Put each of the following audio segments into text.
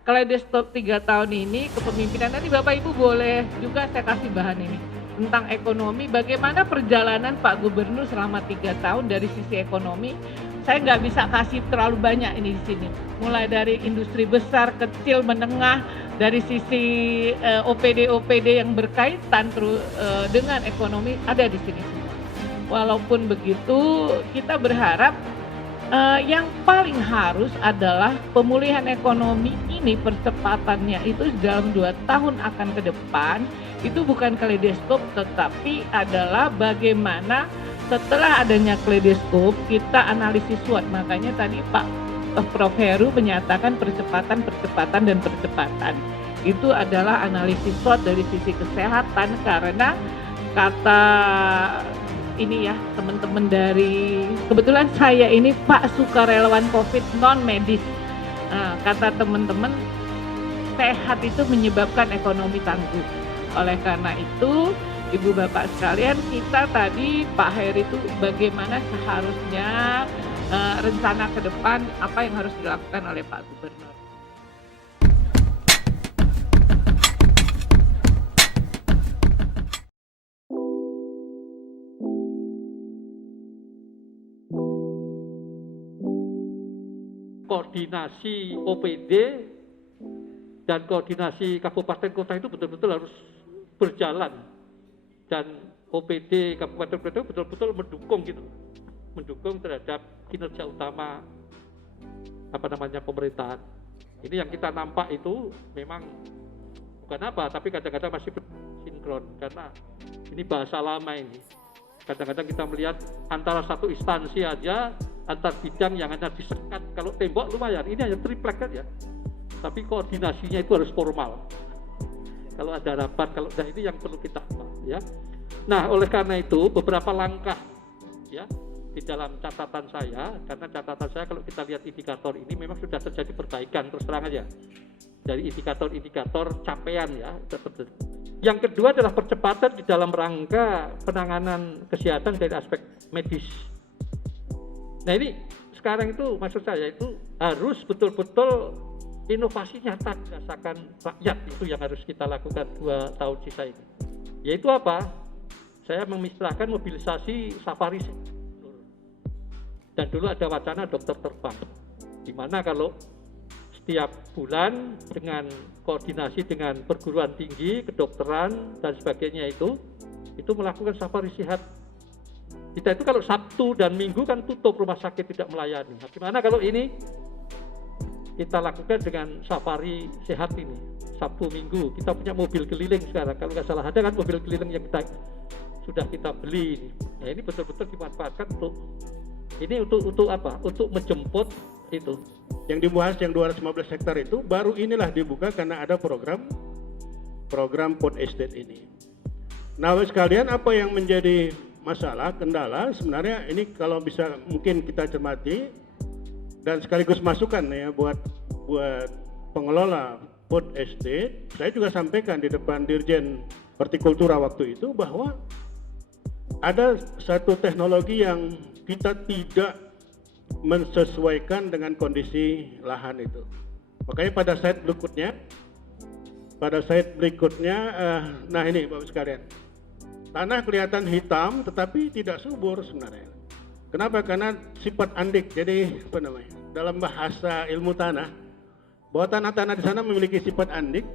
Kaleidoskop 3 tahun ini kepemimpinan, nanti Bapak Ibu boleh juga saya kasih bahan ini, tentang ekonomi, bagaimana perjalanan Pak Gubernur selama 3 tahun dari sisi ekonomi. Saya nggak bisa kasih terlalu banyak ini di sini, mulai dari industri besar, kecil, menengah, dari sisi, OPD-OPD yang berkaitan dengan ekonomi ada di sini semua. Walaupun begitu, kita berharap yang paling harus adalah pemulihan ekonomi ini percepatannya itu dalam 2 tahun akan ke depan, itu bukan kaleidoskop tetapi adalah bagaimana setelah adanya kaleidoskop kita analisis SWOT. Makanya tadi Prof. Heru menyatakan percepatan, dan percepatan. Itu adalah analisis SWOT dari sisi kesehatan karena kata ini ya, teman-teman dari kebetulan saya ini Pak sukarelawan COVID non medis. Kata teman-teman, sehat itu menyebabkan ekonomi tangguh. Oleh karena itu, Ibu Bapak sekalian, kita tadi Pak Heri itu bagaimana seharusnya rencana ke depan apa yang harus dilakukan oleh Pak Gubernur. Koordinasi OPD dan koordinasi kabupaten kota itu betul-betul harus berjalan, dan OPD kabupaten kota betul-betul mendukung terhadap kinerja utama pemerintahan. Ini yang kita nampak itu memang bukan apa, tapi kadang-kadang masih sinkron karena ini bahasa lama ini. Kadang-kadang kita melihat antara satu instansi aja, antar bidang yang hanya disekat, kalau tembok lumayan, ini hanya triplek kan ya, tapi koordinasinya itu harus formal. Kalau ada rapat, kalau nah ini yang perlu kita ya. Nah, oleh karena itu beberapa langkah ya di dalam catatan saya, karena catatan saya kalau kita lihat indikator ini memang sudah terjadi perbaikan, terus terang aja dari indikator capaian ya. Yang kedua adalah percepatan di dalam rangka penanganan kesehatan dari aspek medis. Nah ini sekarang itu maksud saya itu harus betul-betul inovasi nyata dirasakan rakyat, itu yang harus kita lakukan 2 tahun sisa ini. Yaitu apa? Saya mengistilahkan mobilisasi safari. Dan dulu ada wacana dokter terbang, di mana kalau setiap bulan dengan koordinasi dengan perguruan tinggi, kedokteran dan sebagainya itu melakukan safari sehat. Kita itu kalau Sabtu dan Minggu kan tutup, rumah sakit tidak melayani. Nah, gimana kalau ini kita lakukan dengan safari sehat ini, Sabtu Minggu. Kita punya mobil keliling sekarang, kalau nggak salah ada kan mobil keliling yang sudah kita beli ini. Nah, ini betul-betul dimanfaatkan untuk apa? Untuk menjemput itu. Yang dibahas yang 215 hektar itu baru inilah dibuka karena ada program food estate ini. Nah, sekalian apa yang menjadi masalah, kendala sebenarnya ini kalau bisa mungkin kita cermati dan sekaligus masukan ya buat pengelola food estate. Saya juga sampaikan di depan Dirjen Hortikultura waktu itu bahwa ada satu teknologi yang kita tidak mensesuaikan dengan kondisi lahan itu. Makanya pada slide berikutnya, nah ini Bapak sekalian, tanah kelihatan hitam tetapi tidak subur sebenarnya. Kenapa? Karena sifat andik. Jadi dalam bahasa ilmu tanah, bahwa tanah-tanah di sana memiliki sifat andik,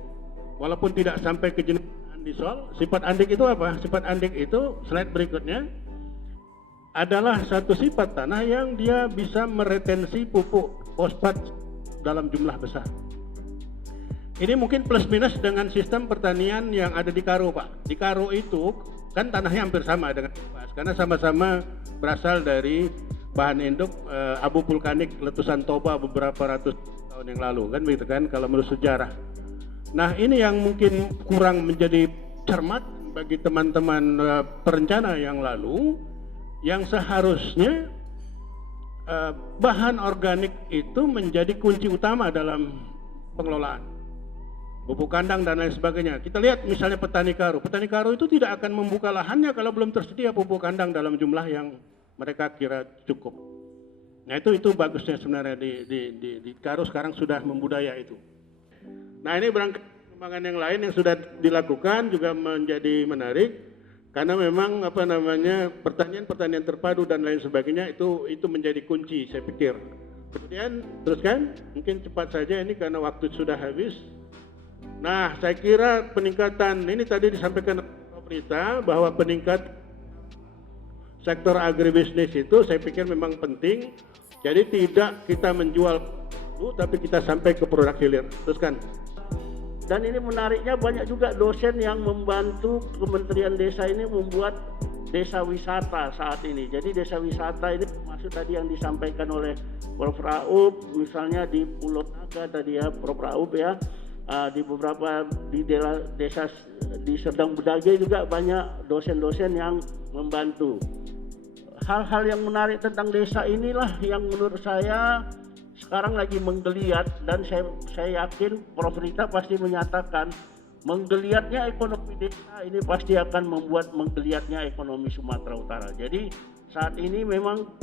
walaupun tidak sampai ke jenis andisol. Sifat andik itu apa? Sifat andik itu slide berikutnya adalah satu sifat tanah yang dia bisa meretensi pupuk fosfat dalam jumlah besar. Ini mungkin plus minus dengan sistem pertanian yang ada di Karo, Pak. Di Karo itu kan tanahnya hampir sama dengan Pas, karena sama-sama berasal dari bahan induk abu vulkanik letusan Toba beberapa ratus tahun yang lalu, kan begitu kan kalau menurut sejarah. Nah, ini yang mungkin kurang menjadi cermat bagi teman-teman perencana yang lalu, yang seharusnya bahan organik itu menjadi kunci utama dalam pengelolaan pupuk kandang dan lain sebagainya. Kita lihat misalnya petani Karo itu tidak akan membuka lahannya kalau belum tersedia pupuk kandang dalam jumlah yang mereka kira cukup. Nah itu bagusnya sebenarnya di Karo sekarang sudah membudaya itu. Nah ini berangkat perkembangan yang lain yang sudah dilakukan juga menjadi menarik karena memang apa namanya pertanian terpadu dan lain sebagainya itu menjadi kunci saya pikir. Kemudian teruskan, mungkin cepat saja ini karena waktu sudah habis. Nah saya kira peningkatan ini tadi disampaikan pemerintah bahwa peningkat sektor agribisnis itu saya pikir memang penting. Jadi tidak kita menjual dulu tapi kita sampai ke produk hilir. Teruskan. Dan ini menariknya banyak juga dosen yang membantu Kementerian Desa ini membuat desa wisata saat ini. Jadi desa wisata ini maksud tadi yang disampaikan oleh Prof. Raub, misalnya di Pulau Naga tadi ya Prof. Raub ya, di beberapa di desa di Serdang Bedage juga banyak dosen-dosen yang membantu. Hal-hal yang menarik tentang desa inilah yang menurut saya sekarang lagi menggeliat dan saya yakin Prof. Rita pasti menyatakan menggeliatnya ekonomi desa ini pasti akan membuat menggeliatnya ekonomi Sumatera Utara. Jadi saat ini memang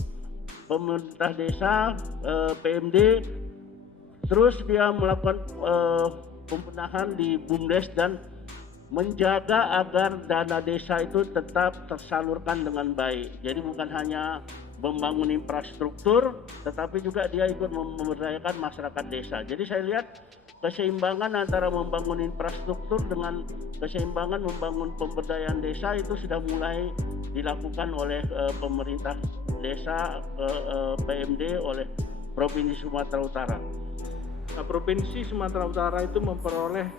pemerintah desa PMD terus dia melakukan pembenahan di BUMDes dan menjaga agar dana desa itu tetap tersalurkan dengan baik. Jadi bukan hanya membangun infrastruktur, tetapi juga dia ikut memberdayakan masyarakat desa. Jadi saya lihat keseimbangan antara membangun infrastruktur dengan keseimbangan membangun pemberdayaan desa itu sudah mulai dilakukan oleh pemerintah desa, PMD, oleh Provinsi Sumatera Utara. Provinsi Sumatera Utara itu memperoleh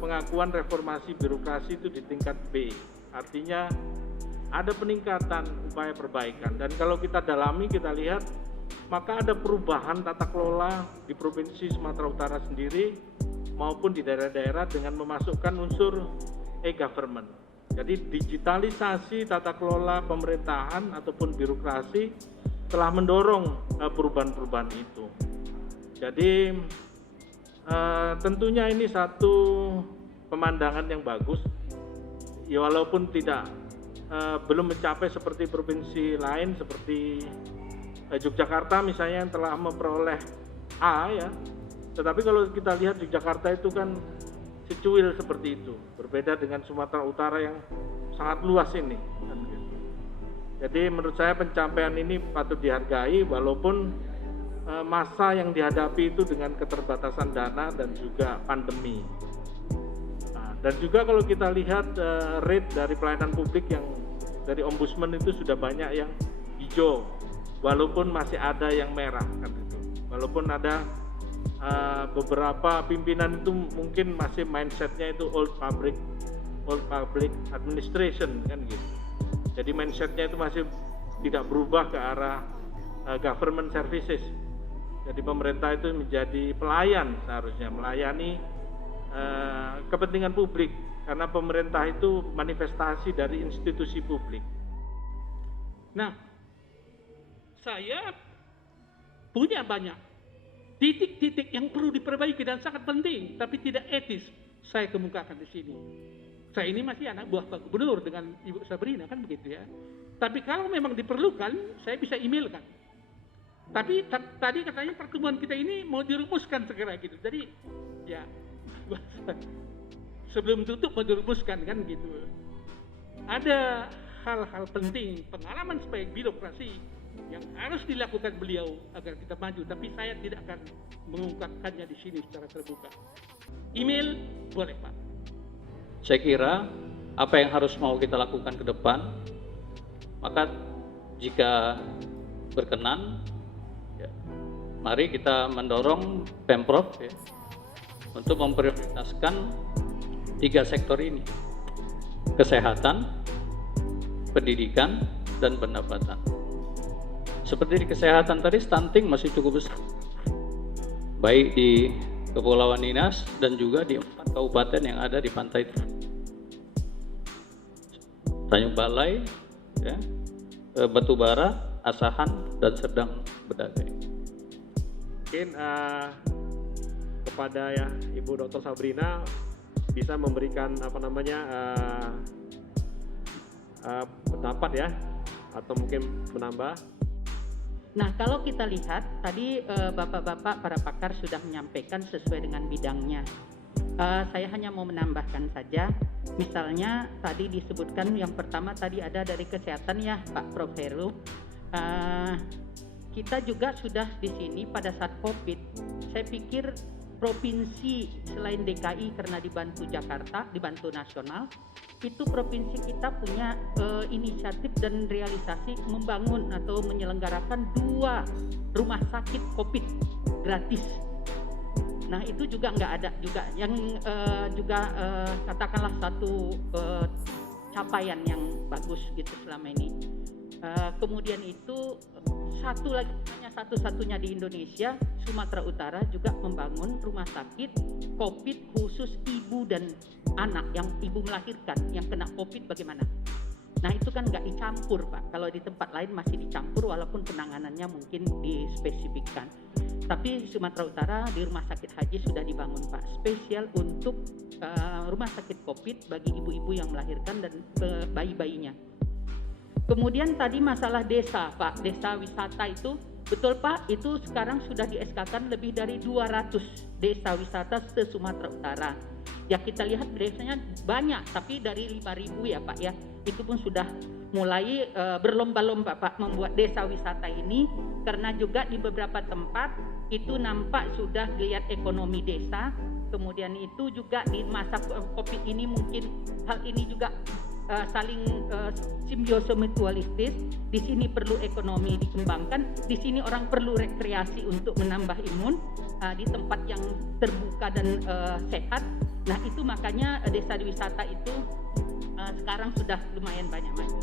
pengakuan reformasi birokrasi itu di tingkat B. Artinya ada peningkatan upaya perbaikan dan kalau kita dalami kita lihat maka ada perubahan tata kelola di Provinsi Sumatera Utara sendiri maupun di daerah-daerah dengan memasukkan unsur e-government. Jadi digitalisasi tata kelola pemerintahan ataupun birokrasi telah mendorong perubahan-perubahan itu. Jadi tentunya ini satu pemandangan yang bagus ya walaupun belum mencapai seperti provinsi lain seperti Yogyakarta misalnya yang telah memperoleh A ya. Tetapi kalau kita lihat Yogyakarta itu kan secuil seperti itu, berbeda dengan Sumatera Utara yang sangat luas ini. Jadi menurut saya pencapaian ini patut dihargai walaupun masa yang dihadapi itu dengan keterbatasan dana dan juga pandemi. Dan juga kalau kita lihat rate dari pelayanan publik yang dari ombudsman itu sudah banyak yang hijau, walaupun masih ada yang merah kan itu. Walaupun ada beberapa pimpinan itu mungkin masih mindsetnya itu old public administration kan gitu. Jadi mindsetnya itu masih tidak berubah ke arah government services. Jadi pemerintah itu menjadi pelayan seharusnya melayani kepentingan publik karena pemerintah itu manifestasi dari institusi publik. Nah, saya punya banyak titik-titik yang perlu diperbaiki dan sangat penting, tapi tidak etis saya kemukakan di sini. Saya ini masih anak buah Pak Gubernur dengan Ibu Sabrina kan begitu ya. Tapi kalau memang diperlukan, saya bisa emailkan. Tapi tadi katanya pertemuan kita ini mau dirumuskan segera gitu. Jadi ya sebelum tutup mau dirumuskan kan gitu. Ada hal-hal penting pengalaman sebagai birokrasi yang harus dilakukan beliau agar kita maju. Tapi saya tidak akan mengungkapkannya di sini secara terbuka. Email boleh Pak. Saya kira apa yang harus mau kita lakukan ke depan, maka jika berkenan, ya, mari kita mendorong Pemprov ya, untuk memprioritaskan 3 sektor ini: kesehatan, pendidikan, dan pendapatan. Seperti di kesehatan tadi, stunting masih cukup besar, baik di Kepulauan Nias dan juga di 4 kabupaten yang ada di pantai Tanjung Balai, ya, Batubara, Asahan, dan Serdang Bedage. Mungkin kepada ya Ibu Dr. Sabrina bisa memberikan pendapat ya, atau mungkin menambah. Nah, kalau kita lihat tadi bapak-bapak para pakar sudah menyampaikan sesuai dengan bidangnya. Saya hanya mau menambahkan saja, misalnya tadi disebutkan yang pertama tadi ada dari kesehatan ya Pak Prof Heru. Kita juga sudah di sini pada saat COVID, saya pikir provinsi selain DKI karena dibantu Jakarta, dibantu nasional, itu provinsi kita punya inisiatif dan realisasi membangun atau menyelenggarakan 2 rumah sakit COVID gratis. Nah itu juga nggak ada juga yang juga katakanlah satu capaian yang bagus gitu selama ini. Kemudian itu satu lagi, hanya satu-satunya di Indonesia, Sumatera Utara juga membangun rumah sakit COVID khusus ibu dan anak yang ibu melahirkan yang kena COVID bagaimana? Nah itu kan nggak dicampur Pak, kalau di tempat lain masih dicampur walaupun penanganannya mungkin dispesifikkan. Tapi Sumatera Utara di rumah sakit haji sudah dibangun Pak, spesial untuk rumah sakit COVID bagi ibu-ibu yang melahirkan dan bayi-bayinya. Kemudian tadi masalah desa Pak, desa wisata itu betul Pak, itu sekarang sudah di SK-kan lebih dari 200 desa wisata se Sumatera Utara. Ya kita lihat desanya banyak, tapi dari 5.000 ya Pak ya, itu pun sudah mulai berlomba-lomba Pak membuat desa wisata ini, karena juga di beberapa tempat itu nampak sudah geliat ekonomi desa. Kemudian itu juga di masa COVID ini mungkin hal ini juga saling simbiosis mutualistis. Di sini perlu ekonomi dikembangkan, di sini orang perlu rekreasi untuk menambah imun di tempat yang terbuka dan sehat. Nah itu makanya desa wisata itu sekarang sudah lumayan banyak maju.